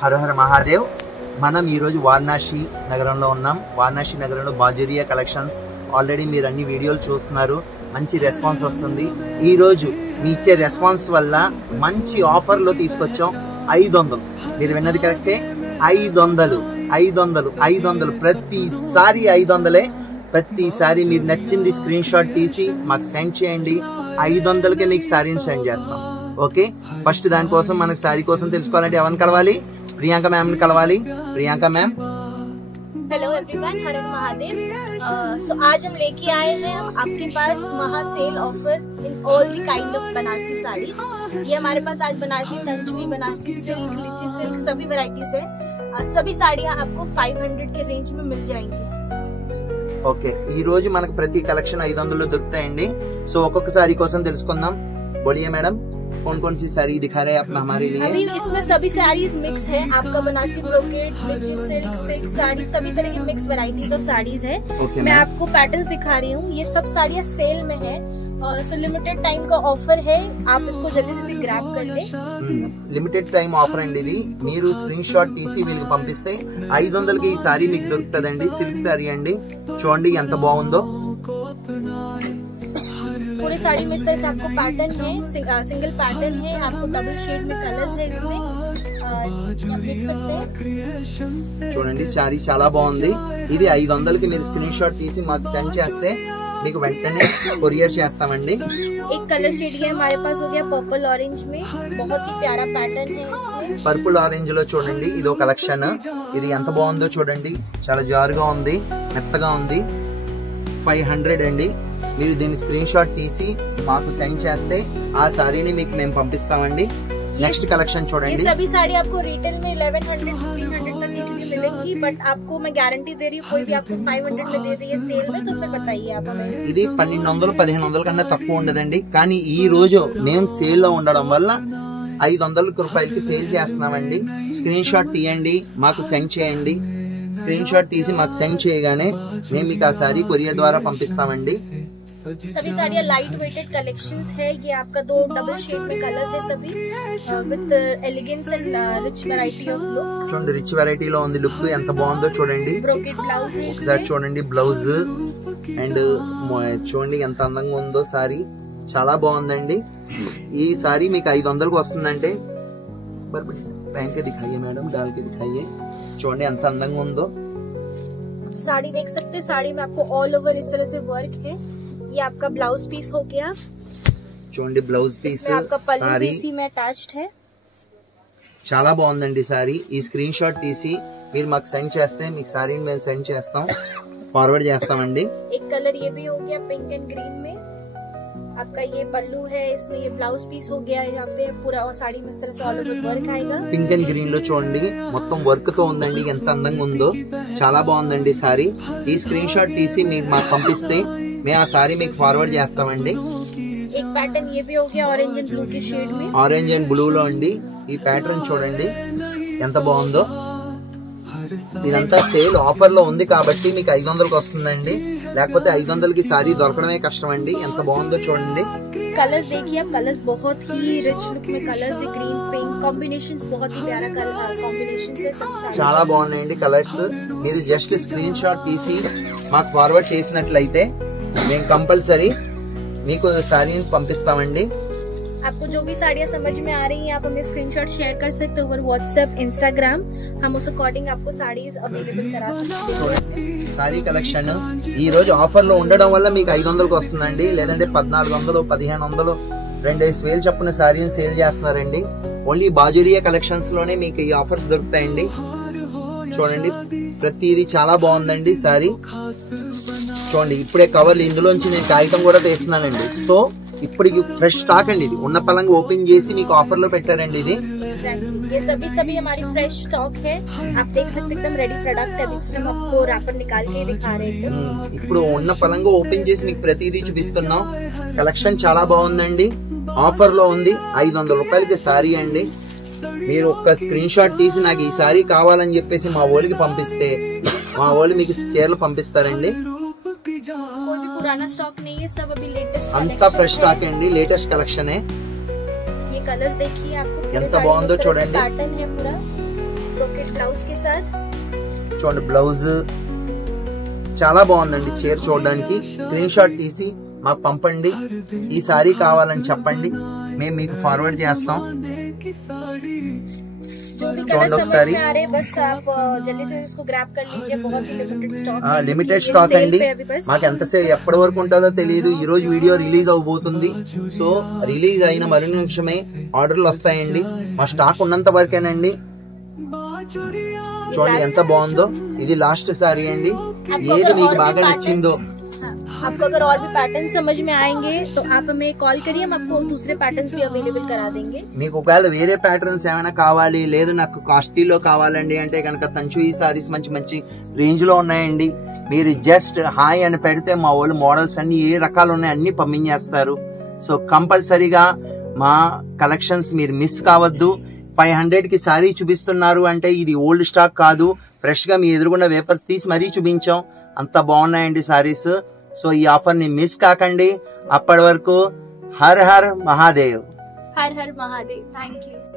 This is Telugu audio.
హర హర మహాదేవ్. మనం ఈరోజు వారణాసి నగరంలో ఉన్నాం. వారణాసి నగరంలో బాజరియా కలెక్షన్స్ ఆల్రెడీ మీరు అన్ని వీడియోలు చూస్తున్నారు. మంచి రెస్పాన్స్ వస్తుంది. ఈరోజు మీ ఇచ్చే రెస్పాన్స్ వల్ల మంచి ఆఫర్లో తీసుకొచ్చాం. 500, మీరు విన్నది కరెక్టే, 500 500 500 ప్రతిసారి 500. ప్రతిసారి మీరు నచ్చింది స్క్రీన్ షాట్ తీసి మాకు సెండ్ చేయండి. 500కే మీకు శారీని సెండ్ చేస్తాం. ఓకే, ఫస్ట్ దానికోసం మనకు శారీ కోసం తెలుసుకోవాలంటే ఎవరిని కలవాలి? प्रियंका मैम ने कलवाली. प्रियंका मैम, हेलो एवरीवन, हर हर महादेव. सो आज हम लेके आए हैं आपके पास महा cell offer in all the kind of Banarasi saris. ये हमारे पास आज बनारसी तंचवी, बनारसी सिल्क, लीची सिल्क सभी वैरायटीज है. सभी साड़ियाँ आपको 500 के रेंज में मिल जाएंगी. ఓకే, ఈ రోజు మనకు ప్రతి కలెక్షన్ 500లో దొరుకుతాయండి. సో ఒక్కొక్క సారీ కోసం తెలుసుకుందాం. बोलिए मैडम, कौन कौन सी साड़ी दिखा रहे हैं आप हमारे लिए? अभी इसमें सभी साड़ीज मिक्स है. आपका बनारसी ब्रोकेट, लीची सिल्क, सिल्क साड़ी, सभी तरह की मिक्स वैरायटीज ऑफ साड़ीज है. मैं आपको पैटर्न्स दिखा रही हूँ. ये सब साड़ियाँ सेल में है और लिमिटेड टाइम का ऑफर है. आप इसको जल्दी से ग्रैब कर ले. లిమిటెడ్ టైం ఆఫర్ అండి ఇది. మీరు స్క్రీన్ షాట్ తీసి వీళ్ళకి పంపిస్తే 500కి ఈ సారీ మీకు దొరుకుతుందండి. సిల్క్ సారీ అండి, చూడండి ఎంత బాగుందో. पूरी साड़ी में इस तरह से आपको पैटर्न है, सिंगल पैटर्न है. आपको डबल शेड में कलर्स है इसमें, आप देख सकते हैं. చూడండి సారీ చాలా బాగుంది. ఇది 500కి మీరు స్క్రీన్ షాట్ తీసి మాకు సెండ్ చేస్తే మీకు వెంటనే కొరియర్ చేస్తామండి. एक कलर शेड ये हमारे पास हो गया पर्पल ऑरेंज में. बहुत ही प्यारा पैटर्न है इसमें. పర్పుల్ ఆరెంజ్ లో చూడండి, ఇదో కలెక్షన్. ఇది ఎంత బాగుందో చూడండి, చాలా జారుగా ఉంది, మెత్తగా ఉంది. 500 అండి. మీరు దీన్ని స్క్రీన్ షాట్ తీసి మాకు సెండ్ చేస్తే ఆ సారీని మీకు మేము పంపిస్తామండి. నెక్స్ట్ కలెక్షన్ చూడండి. ये सभी साड़ी आपको रिटेल में 1100-1500 तक इजीली मिलेंगी, बट आपको मैं गारंटी दे रही हूँ कोई भी आपको 500 में दे दी है सेल में, तो फिर बताइए आप हमें. ఇది 1200-1500 కన్నా తక్కువ ఉండదండి. కానీ ఈ రోజు మేము సేల్ లో ఉండడం వల్ల 500 రూపాయలకి సేల్ చేస్తున్నామండి. స్క్రీన్ షాట్ తీయండి, మాకు సెండ్ చేయండి. స్క్రీన్ షాట్ తీసి మాకు సెండ్ చేయగానే మేము మీకు ఆ సారీ కొరియర్ ద్వారా పంపిస్తామండి. सभी साड़ियाँ लाइट वेटेड कलेक्शंस है. ये आपका 2 डबल शेड में कलर्स है सभी with elegance and rich variety of look. చూడండి, రిచ్ వెరైటీలో ఉంది లుక్, ఎంత బాగుందో చూడండి. బ్రోకెట్ బ్లౌజ్ है. ఒకసారి చూడండి బ్లౌజ్, అండ్ చూడండి ఎంత అందంగా ఉందో సారీ. చాలా బాగుందండి. ఈ సారీ మీకు 500కి వస్తుందంటే పहन के दिखाइए मैडम, डाल के दिखाइए. చూడండి ఎంత అందంగా ఉందో. साड़ी देख सकते हैं. साड़ी में आपको ऑल ओवर इस तरह से वर्क है. ये आपका ब्लाउज पीस हो गया. చూడండి బ్లౌజ్ పీస్, आपका पल्लू సారీ इसी में अटैच्ड है. చాలా బాగుందండి సారీ. ఈ స్క్రీన్ షాట్ తీసి మీరు మాకు సెండ్ చేస్తే మీకు సారీని మేము సెండ్ చేస్తాం, ఫార్వర్డ్ చేస్తామండి. एक कलर ये भी हो गया पिंक एंड ग्रीन में. आपका ये पल्लू है, इसमें ये ब्लाउज पीस हो गया. यहाँ पे पूरा साड़ी में इस तरह से ऑल ओवर वर्क आएगा. పింక్ అండ్ గ్రీన్ లో చూడండి మొత్తం వర్క్ తో ఉందండి, ఎంత అందంగా ఉందో. చాలా బాగుందండి సారీ. ఈ స్క్రీన్ షాట్ తీసి మీరు మాకు పంపిస్తే మేము ఆ సారీ మీకు ఫార్వర్డ్ చేస్తామండి. एक पैटर्न ये भी हो गया ऑरेंज एंड ब्लू के शेड में. ఆరెంజ్ అండ్ బ్లూ లో అండి. ఈ ప్యాటర్న్ చూడండి ఎంత బాగుందో. ఇదంతా సేల్ ఆఫర్ లో ఉంది కాబట్టి మీకు 500కి వస్తుందండి. లేకపోతే 500కి సారీ దొరకడమే కష్టం అండి. ఎంత బాగుందో చూడండి. कलर्स देखिए आप, कलर्स बहुत ही रिच लुक में कलर्स है. ग्रीन पिंक कॉम्बिनेशंस बहुत ही प्यारा कलर कॉम्बिनेशन है. చాలా బాగున్నాయండి కలర్స్. మీరు జస్ట్ స్క్రీన్ షాట్ తీసి మాకు ఫార్వర్డ్ చేసినట్లయితే మేము కంపల్సరీ మీకు సారీని పంపిస్తామండి. आपको जो भी साड़ियाँ समझ में आ रही हैं आप हमें स्क्रीनशॉट शेयर कर सकते हो ओवर व्हाट्सएप, इंस्टाग्राम. हम उस अकॉर्डिंग आपको साड़ीज अवेलेबल करा सकते हैं. సారీ కలెక్షన్ ఈ రోజు ఆఫర్ లో ఉండడం వల్ల మీకు 500కి వస్తుందండి. లేదంటే 1400, 1500, 2000 చొప్పున సారీని సేల్ చేస్తున్నారండి. ఓన్లీ బాజరియా కలెక్షన్స్ లోనే మీకు ఈ ఆఫర్స్ దొరుకుతాయండి. చూడండి ప్రతిది చాలా బాగుందండి సారీ. చూడండి ఇప్పుడే కవర్లు, ఇందులోంచి నేను కాగితం కూడా తీస్తున్నానండి. సో ఇప్పటికి ఫ్రెష్ స్టాక్ అండి. ఇది ఉన్న పలంగా ఓపెన్ చేసి మీకు ఆఫర్ లో పెట్టారండి. ఇది ये सभी हमारी फ्रेश स्टॉक है. आप देख सकते एकदम रेडी प्रोडक्ट है. अभी हम आपको रैपर निकाल के दिखा रहे हैं. ఇప్పుడు ఉన్న పలంగా ఓపెన్ చేసి మీకు ప్రతిదీ చూపిస్తున్నాం. కలెక్షన్ చాలా బాగుందండి. ఆఫర్ లో ఉంది. 500 రూపాయలకి సారీ అండి. మీరు ఒక్క స్క్రీన్ షాట్ తీసి నాకు ఈ సారీ కావాలని చెప్పేసి మా వాళ్ళకి పంపిస్తే మా వాళ్ళు మీకు చీరలు పంపిస్తారండి. कोई भी पुराना स्टॉक नहीं है, सब अभी लेटेस्ट అంతా ఫ్రెష్ స్టాక్ అండి, లేటెస్ట్ కలెక్షన్. ये कलर्स देखिए आपको ఎంత బాగుందో చూడండి. पैटर्न है पूरा. ब्लाउज के साथ చూడండి బ్లౌజ్ చాలా బాగుందండి చీర చూడడానికి స్క్రీన్ షాట్ తీసి మాకు పంపండి ఈ సారీ కావాలని చెప్పండి మేము మీకు ఫార్వర్డ్ చేస్తాం जो भी कलर समझ में आ रहे बस आप जल्दी से इसको ग्रैब कर लीजिए बहुत ही లిమిటెడ్ స్టాక్ అండి మాకు ఎంతసేపు ఎప్పటి వరకు ఉంటుందో తెలియదు ఈ రోజు వీడియో రిలీజ్ అవబోతుంది సో రిలీజ్ అయిన మరు నిమిషమే ఆర్డర్లు వస్తాయండి మా స్టాక్ ఉన్నంత వరకేనండి చూడండి ఎంత బాగుందో ఇది లాస్ట్ సారీ అండి ఏది మీకు బాగా నచ్చిందో आपको अगर और भी पैटर्न समझ में आएंगे तो आप हमें कॉल करिए हम आपको दूसरे पैटर्न्स भी अवेलेबल करा देंगे మీకు ఒకవేళ వేరే ప్యాటర్న్స్ ఏమైనా కావాలి లేదు నాకు కాస్ట్లీలో కావాలండి అంటే కనుక తంచు ఈ సారీస్ మంచి మంచి రేంజ్ లో ఉన్నాయండి మీరు జస్ట్ హాయ్ అని పెడితే మా వాళ్ళు మోడల్స్ అన్ని ఏ రకాలు ఉన్నాయి అన్ని పంపించేస్తారు సో కంపల్సరీగా మా కలెక్షన్స్ మీరు మిస్ కావద్దు 500 కి సారీ చూపిస్తున్నారు అంటే ఇది ఓల్డ్ స్టాక్ కాదు ఫ్రెష్ గా మీ ఎదురుగున్న వేఫర్స్ తీసి మరీ చూపించాం అంత బాగున్నాయండి సారీస్ సో ఈ ఆఫర్ ని మిస్ కాకండి అప్పటి వరకు her her Mahadev her her Mahadev thank you